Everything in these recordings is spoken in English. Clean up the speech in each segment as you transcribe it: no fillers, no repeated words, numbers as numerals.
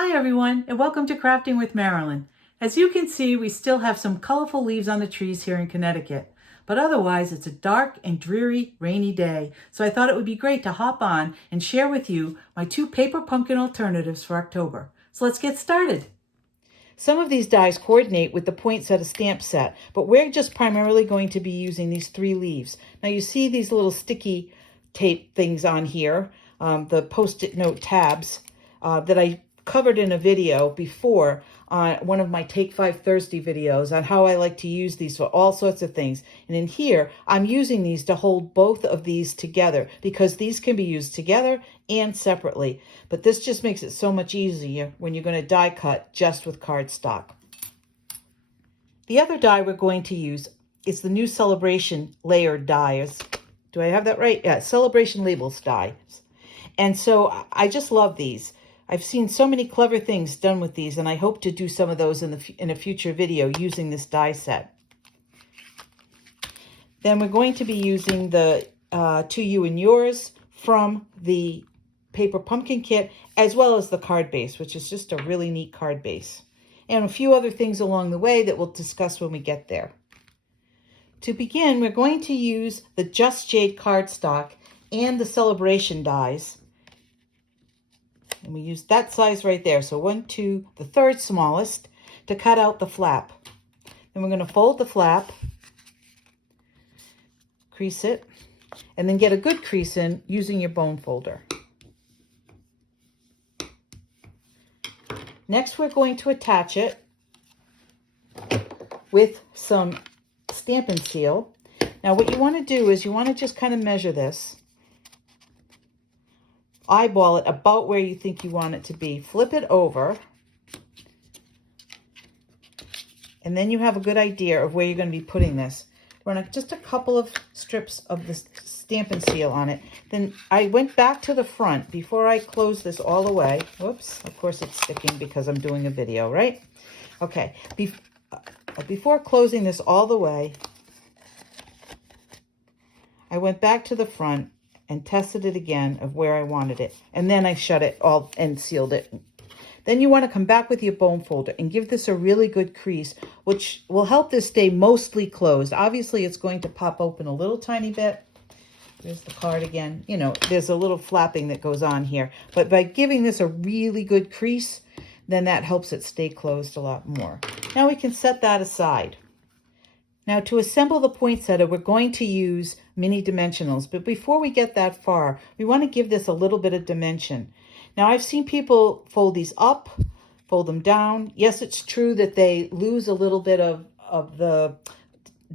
Hi everyone, and welcome to Crafting with Marilyn. As you can see, we still have some colorful leaves on the trees here in Connecticut, but otherwise it's a dark and dreary rainy day. So I thought it would be great to hop on and share with you my 2 paper pumpkin alternatives for October. So let's get started. Some of these dies coordinate with the poinsettia stamp set, but we're just primarily going to be using these 3 leaves. Now you see these little sticky tape things on here, the post-it note tabs that I covered in a video before on one of my Take 5 Thursday videos on how I like to use these for all sorts of things. And in here, I'm using these to hold both of these together because these can be used together and separately. But this just makes it so much easier when you're going to die cut just with cardstock. The other die we're going to use is the new Celebration layered dies. Do I have that right? Yeah, Celebration Labels dies. And so I just love these. I've seen so many clever things done with these, and I hope to do some of those in a future video using this die set. Then we're going to be using the To You and Yours from the Paper Pumpkin Kit, as well as the card base, which is just a really neat card base. And a few other things along the way that we'll discuss when we get there. To begin, we're going to use the Just Jade cardstock and the Celebration dies. And we use that size right there. So 1, 2, the third smallest to cut out the flap. Then we're going to fold the flap, crease it, and then get a good crease in using your bone folder. Next, we're going to attach it with some Stampin' Seal. Now, what you want to do is you want to just kind of measure this. Eyeball it about where you think you want it to be. Flip it over. And then you have a good idea of where you're going to be putting this. Run just a couple of strips of the Stampin' Seal on it. Then I went back to the front before I closed this all the way. Whoops, of course it's sticking because I'm doing a video, right? Okay, before closing this all the way, I went back to the front and tested it again of where I wanted it. And then I shut it all and sealed it. Then you want to come back with your bone folder and give this a really good crease, which will help this stay mostly closed. Obviously, it's going to pop open a little tiny bit. There's the card again. You know, there's a little flapping that goes on here. But by giving this a really good crease, then that helps it stay closed a lot more. Now we can set that aside. Now to assemble the poinsettia, we're going to use mini dimensionals, but before we get that far, we want to give this a little bit of dimension. Now I've seen people fold these up, fold them down. Yes, it's true that they lose a little bit of the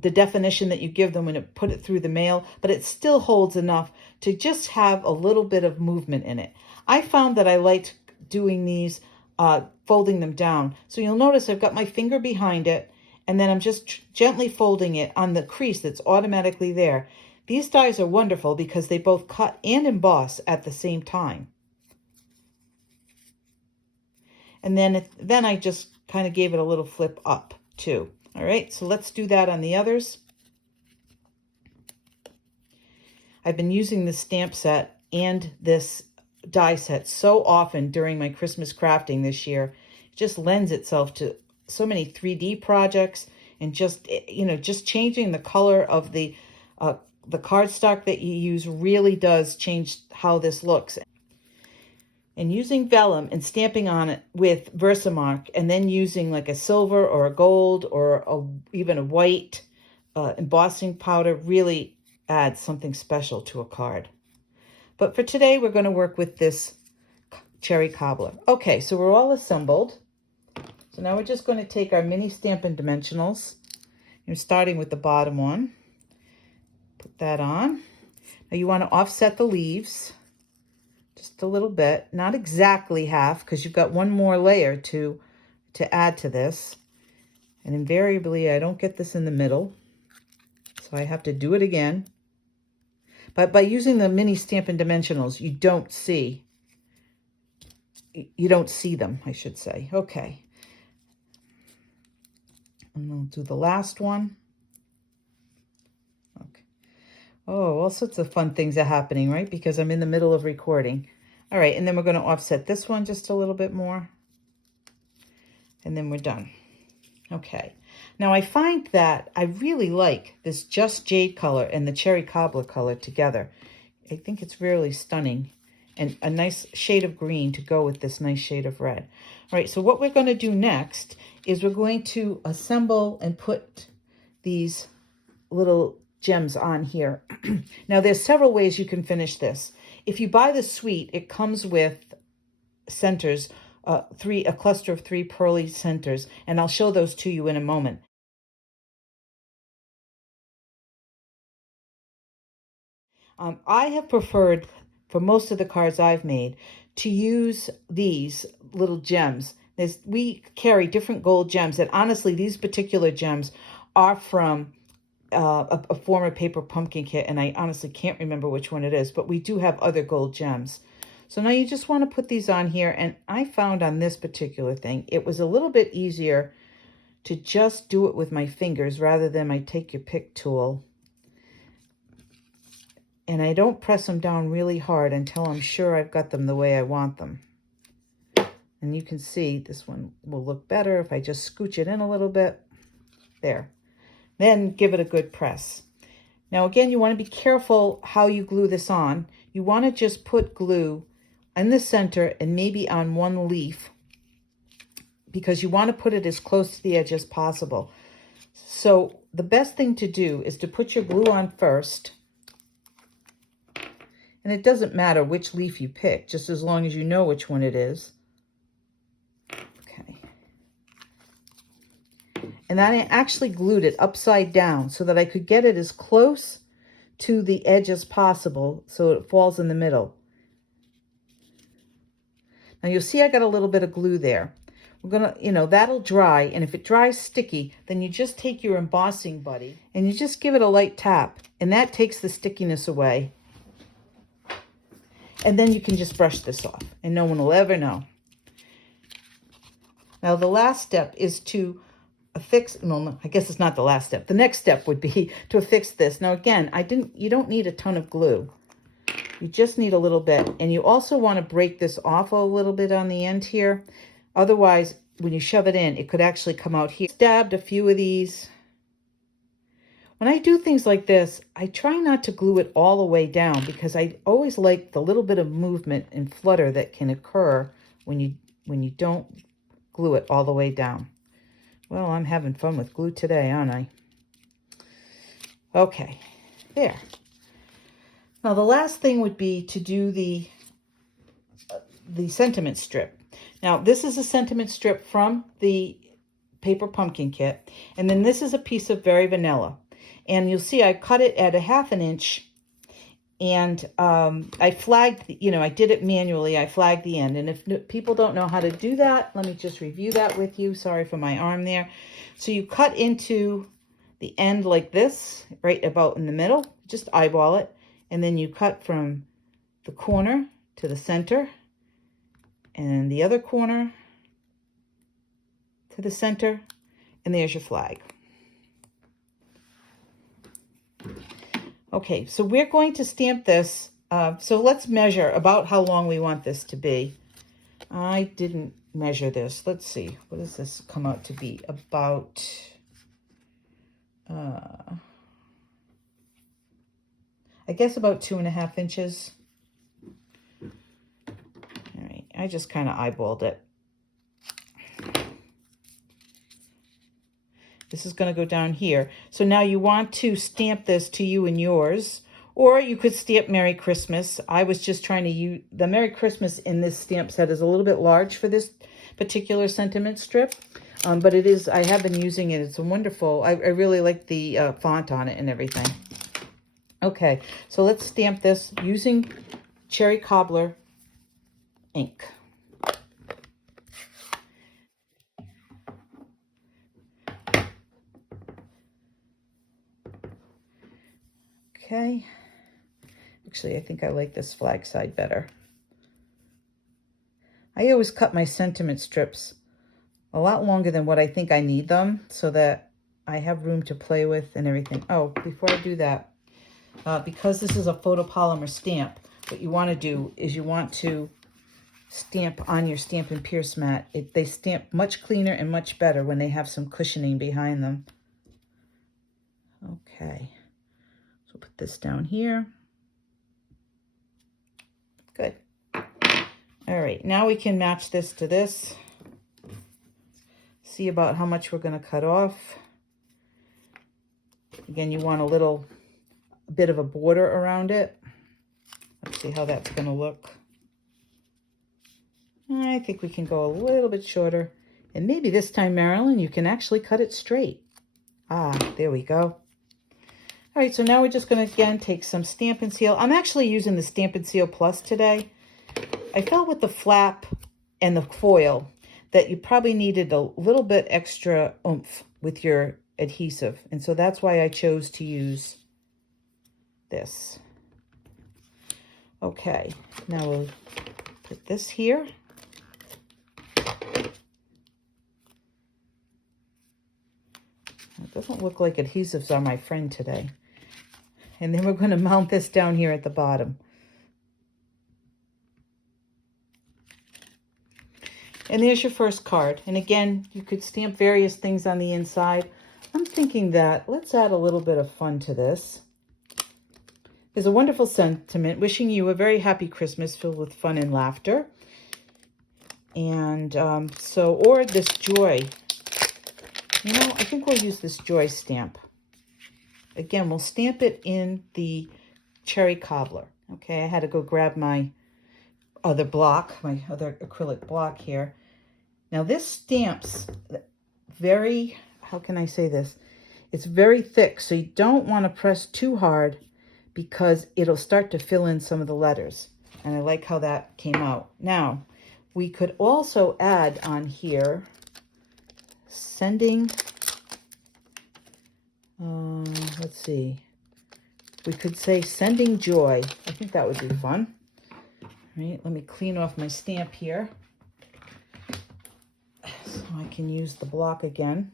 definition that you give them when you put it through the mail, but it still holds enough to just have a little bit of movement in it. I found that I liked doing these, folding them down. So you'll notice I've got my finger behind it, and then I'm just gently folding it on the crease that's automatically there. These dies are wonderful because they both cut and emboss at the same time. And then I just kind of gave it a little flip up too. All right, so let's do that on the others. I've been using this stamp set and this die set so often during my Christmas crafting this year. It just lends itself to so many 3D projects, and just, you know, just changing the color of the cardstock that you use really does change how this looks. And using vellum and stamping on it with Versamark, and then using like a silver or a gold or even a white embossing powder really adds something special to a card. But for today, we're going to work with this cherry cobbler. Okay, so we're all assembled. So now we're just going to take our mini Stampin' Dimensionals. You're starting with the bottom one. Put that on. Now you want to offset the leaves just a little bit, not exactly half, because you've got one more layer to add to this. And invariably, I don't get this in the middle, so I have to do it again. But by using the mini Stampin' Dimensionals, you don't see them, I should say. Okay. And we'll do the last one. Okay. Oh, all sorts of fun things are happening, right? Because I'm in the middle of recording. All right, and then we're going to offset this one just a little bit more. And then we're done. Okay. Now I find that I really like this Just Jade color and the Cherry Cobbler color together. I think it's really stunning. And a nice shade of green to go with this nice shade of red. All right, so what we're going to do next is we're going to assemble and put these little gems on here. Now there's several ways you can finish this. If you buy the suite, it comes with centers, a cluster of 3 pearly centers, and I'll show those to you in a moment. I have preferred, for most of the cards I've made, to use these little gems. We carry different gold gems, and honestly, these particular gems are from a former paper pumpkin kit, and I honestly can't remember which one it is, but we do have other gold gems. So now you just want to put these on here, and I found on this particular thing, it was a little bit easier to just do it with my fingers rather than my take your pick tool. And I don't press them down really hard until I'm sure I've got them the way I want them. And you can see this one will look better if I just scooch it in a little bit. There. Then give it a good press. Now again, you want to be careful how you glue this on. You want to just put glue in the center and maybe on one leaf, because you want to put it as close to the edge as possible. So the best thing to do is to put your glue on first. And it doesn't matter which leaf you pick, just as long as you know which one it is. Okay. And then I actually glued it upside down so that I could get it as close to the edge as possible so it falls in the middle. Now you'll see I got a little bit of glue there. We're gonna, that'll dry, and if it dries sticky, then you just take your embossing buddy and you just give it a light tap, and that takes the stickiness away. And then you can just brush this off, and no one will ever know. Now the last step is to affix, no, I guess it's not the last step. The next step would be to affix this. Now again, you don't need a ton of glue. You just need a little bit. And you also want to break this off a little bit on the end here. Otherwise, when you shove it in, it could actually come out here. Stabbed a few of these. When I do things like this, I try not to glue it all the way down because I always like the little bit of movement and flutter that can occur when you don't glue it all the way down. Well, I'm having fun with glue today, aren't I? Okay, there. Now the last thing would be to do the sentiment strip. Now this is a sentiment strip from the paper pumpkin kit, and then this is a piece of Very Vanilla. And you'll see I cut it at a 1/2 inch, and I flagged, I did it manually. I flagged the end. And if people don't know how to do that, let me just review that with you. Sorry for my arm there. So you cut into the end like this, right about in the middle. Just eyeball it. And then you cut from the corner to the center, and the other corner to the center, and there's your flag. Okay, so we're going to stamp this. So let's measure about how long we want this to be. I didn't measure this. Let's see. What does this come out to be? About, I guess about 2.5 inches. All right, I just kind of eyeballed it. This is going to go down here. So now you want to stamp this to you and yours, or you could stamp Merry Christmas. I was just trying to use, the Merry Christmas in this stamp set is a little bit large for this particular sentiment strip, but it is, I have been using it. It's a wonderful, I really like the font on it and everything. Okay, so let's stamp this using Cherry Cobbler ink. Okay, actually I think I like this flag side better. I always cut my sentiment strips a lot longer than what I think I need them, so that I have room to play with and everything. Oh, before I do that, because this is a photopolymer stamp, what you want to do is you want to stamp on your Stampin' Pierce mat. They stamp much cleaner and much better when they have some cushioning behind them. Okay, so put this down here. Good. All right, now we can match this to this. See about how much we're going to cut off. Again, you want a bit of a border around it. Let's see how that's going to look. I think we can go a little bit shorter. And maybe this time, Marilyn, you can actually cut it straight. Ah, there we go. All right, so now we're just going to, again, take some Stampin' Seal. I'm actually using the Stampin' Seal Plus today. I felt with the flap and the foil that you probably needed a little bit extra oomph with your adhesive. And so that's why I chose to use this. Okay, now we'll put this here. It doesn't look like adhesives are my friend today. And then we're going to mount this down here at the bottom. And there's your first card. And again, you could stamp various things on the inside. I'm thinking that let's add a little bit of fun to this. There's a wonderful sentiment wishing you a very happy Christmas filled with fun and laughter. And or this joy. You know, I think we'll use this joy stamp. Again, we'll stamp it in the cherry cobbler. Okay, I had to go grab my other block, my other acrylic block here. Now this stamps very, how can I say this? It's very thick, so you don't want to press too hard because it'll start to fill in some of the letters. And I like how that came out. Now, we could also add on here, sending, let's see, we could say sending joy. I think that would be fun. All right, let me clean off my stamp here so I can use the block again.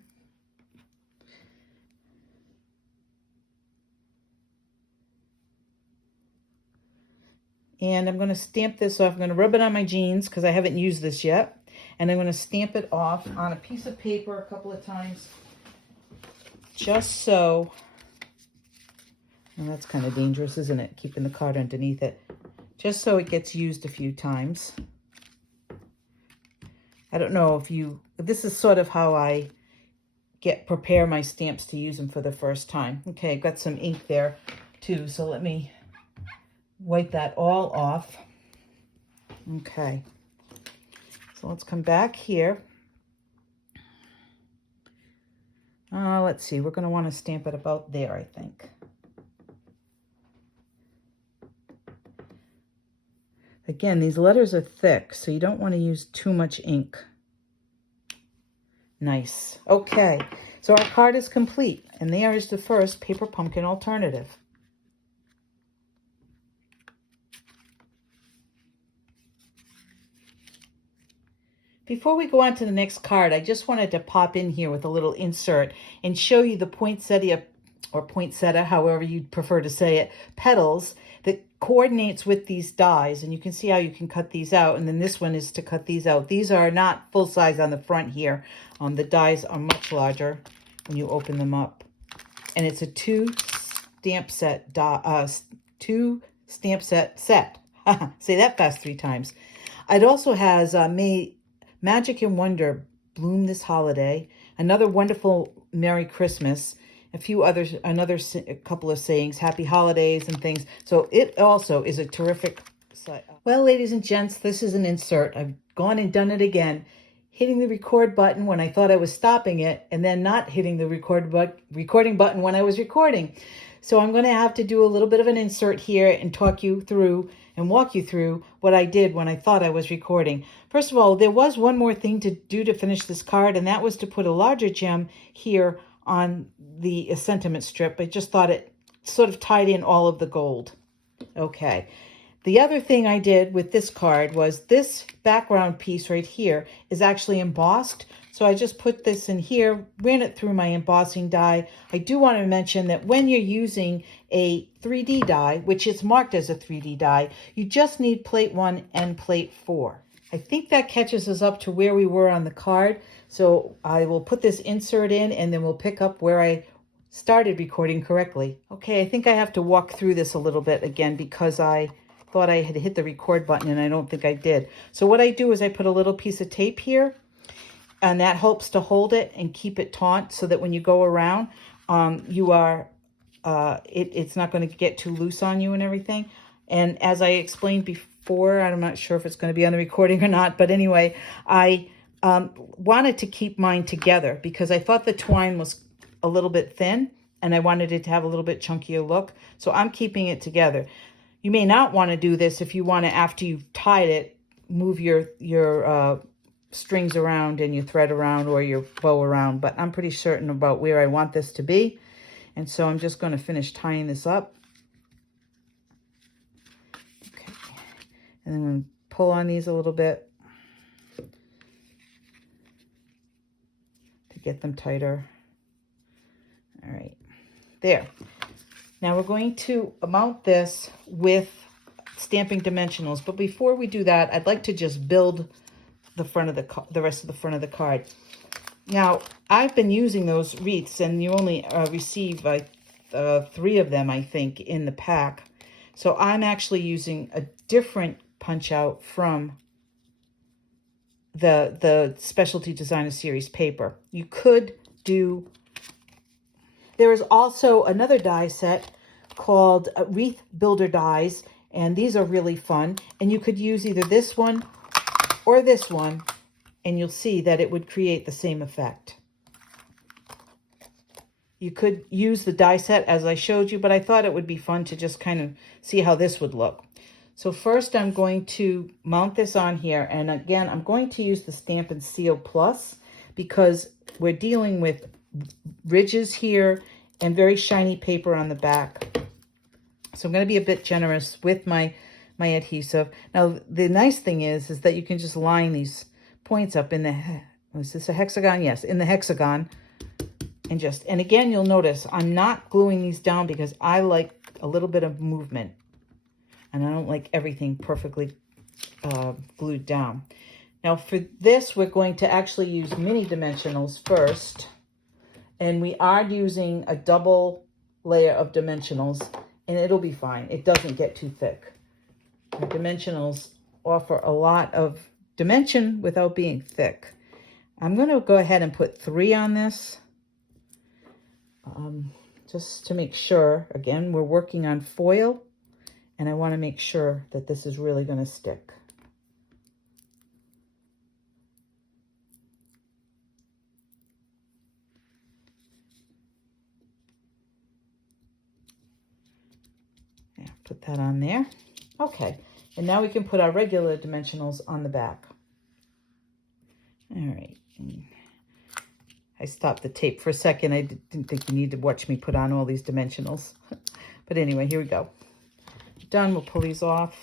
And I'm going to stamp this off. I'm going to rub it on my jeans because I haven't used this yet. And I'm going to stamp it off on a piece of paper a couple of times. Just so, well, that's kind of dangerous, isn't it? Keeping the card underneath it. Just so it gets used a few times. I don't know if this is sort of how I prepare my stamps to use them for the first time. Okay, I've got some ink there too, so let me wipe that all off. Okay, so let's come back here. Let's see, we're going to want to stamp it about there, I think. Again, these letters are thick, so you don't want to use too much ink. Nice. Okay, so our card is complete, and there is the first paper pumpkin alternative. Before we go on to the next card, I just wanted to pop in here with a little insert and show you the poinsettia, or poinsettia, however you prefer to say it, petals that coordinates with these dies. And you can see how you can cut these out. And then this one is to cut these out. These are not full size on the front here. The dies are much larger when you open them up. And it's a two stamp set set. Say that fast 3 times. It also has May Magic and Wonder Bloom This Holiday, Another Wonderful Merry Christmas, a few others, a couple of sayings, Happy Holidays and things. So it also is a terrific site. Well, ladies and gents, this is an insert. I've gone and done it again, hitting the record button when I thought I was stopping it, and then not hitting the recording button when I was recording. So I'm going to have to do a little bit of an insert here and talk you through and walk you through what I did when I thought I was recording. First of all, there was one more thing to do to finish this card, and that was to put a larger gem here on the sentiment strip. I just thought it sort of tied in all of the gold. Okay. The other thing I did with this card was this background piece right here is actually embossed. So I just put this in here, ran it through my embossing die. I do want to mention that when you're using a 3D die, which is marked as a 3D die, you just need plate 1 and plate 4. I think that catches us up to where we were on the card. So I will put this insert in and then we'll pick up where I started recording correctly. Okay, I think I have to walk through this a little bit again because I thought I had hit the record button and I don't think I did. So what I do is I put a little piece of tape here and that helps to hold it and keep it taut so that when you go around, it's not going to get too loose on you and everything. And as I explained before, I'm not sure if it's going to be on the recording or not, but anyway, I wanted to keep mine together because I thought the twine was a little bit thin and I wanted it to have a little bit chunkier look. So I'm keeping it together. You may not want to do this if you want to, after you've tied it, move your strings around and your thread around or your bow around, but I'm pretty certain about where I want this to be. And so I'm just going to finish tying this up. Okay. And then I'm going to pull on these a little bit to get them tighter. All right, there. Now we're going to mount this with stamping dimensionals, but before we do that, I'd like to just build the front of the rest of the front of the card. Now, I've been using those wreaths, and you only receive 3 of them, I think, in the pack. So I'm actually using a different punch out from the Specialty Designer Series paper. You could do... There is also another die set called Wreath Builder Dies, and these are really fun. And you could use either this one or this one, and you'll see that it would create the same effect. You could use the die set as I showed you, but I thought it would be fun to just kind of see how this would look. So first I'm going to mount this on here, and again, I'm going to use the Stampin' Seal Plus because we're dealing with ridges here and very shiny paper on the back. So I'm going to be a bit generous with my adhesive. Now, the nice thing is that you can just line these points up in the, is this a hexagon? Yes, in the hexagon. And again, you'll notice I'm not gluing these down because I like a little bit of movement. And I don't like everything perfectly glued down. Now for this, we're going to actually use mini dimensionals first. And we are using a double layer of dimensionals, and it'll be fine. It doesn't get too thick. The dimensionals offer a lot of dimension without being thick. I'm going to go ahead and put 3 on this. Just to make sure. Again, we're working on foil, and I want to make sure that this is really going to stick. Yeah, put that on there. Okay, and now we can put our regular dimensionals on the back. All right. I stopped the tape for a second. I didn't think you need to watch me put on all these dimensionals. But anyway, here we go. Done. We'll pull these off.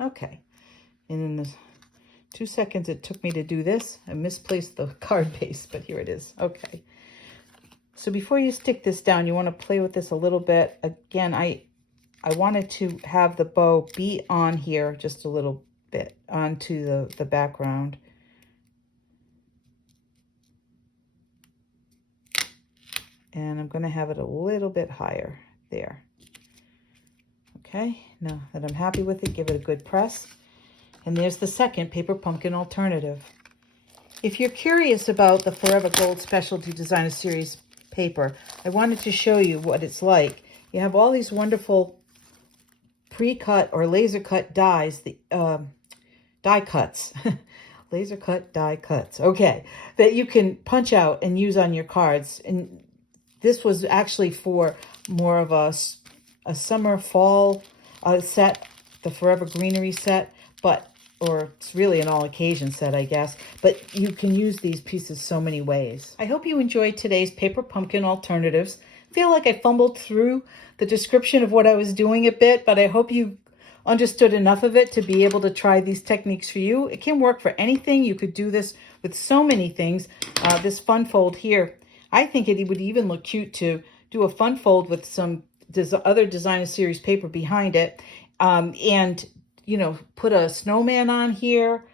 Okay. And in the 2 seconds it took me to do this, I misplaced the card base, but here it is. Okay. So before you stick this down, you want to play with this a little bit. Again, I wanted to have the bow be on here just a little bit onto the background. And I'm going to have it a little bit higher there. Okay, now that I'm happy with it, give it a good press. And there's the second paper pumpkin alternative. If you're curious about the Forever Gold Specialty Designer Series paper, I wanted to show you what it's like. You have all these wonderful pre-cut or laser cut dies, the die cuts, laser cut die cuts, okay, that you can punch out and use on your cards. And this was actually for more of a summer fall set, the Forever Greenery set, or it's really an all occasion set, I guess, but you can use these pieces so many ways. I hope you enjoyed today's paper pumpkin alternatives. I feel like I fumbled through the description of what I was doing a bit, but I hope you understood enough of it to be able to try these techniques for you. It can work for anything. You could do this with so many things. This fun fold here, I think it would even look cute to do a fun fold with some other designer series paper behind it. And, you know, put a snowman on here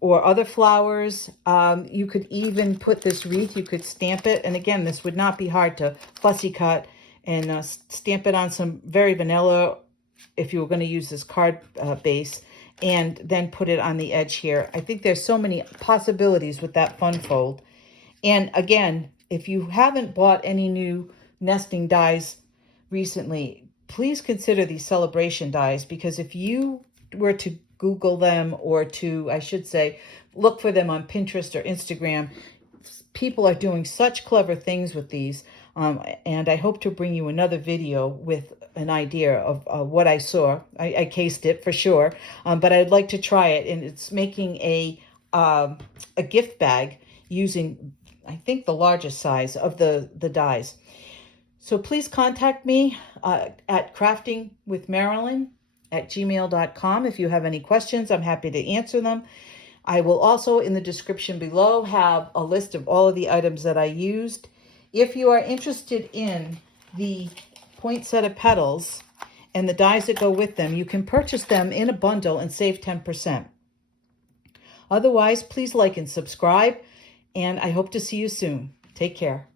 or other flowers. You could even put this wreath, you could stamp it. And again, this would not be hard to fussy cut and stamp it on some very vanilla, if you were going to use this card base, and then put it on the edge here. I think there's so many possibilities with that fun fold. And again, if you haven't bought any new nesting dies recently, please consider these celebration dies, because if you were to Google them, or to, I should say, look for them on Pinterest or Instagram, people are doing such clever things with these. And I hope to bring you another video with an idea of what I saw. I cased it for sure, but I'd like to try it. And it's making a gift bag using, I think, the largest size of the dies. So please contact me at craftingwithmarilyn@gmail.com. If you have any questions, I'm happy to answer them. I will also, in the description below, have a list of all of the items that I used. If you are interested in the poinsettia petals and the dies that go with them, you can purchase them in a bundle and save 10%. Otherwise, please like and subscribe, and I hope to see you soon. Take care.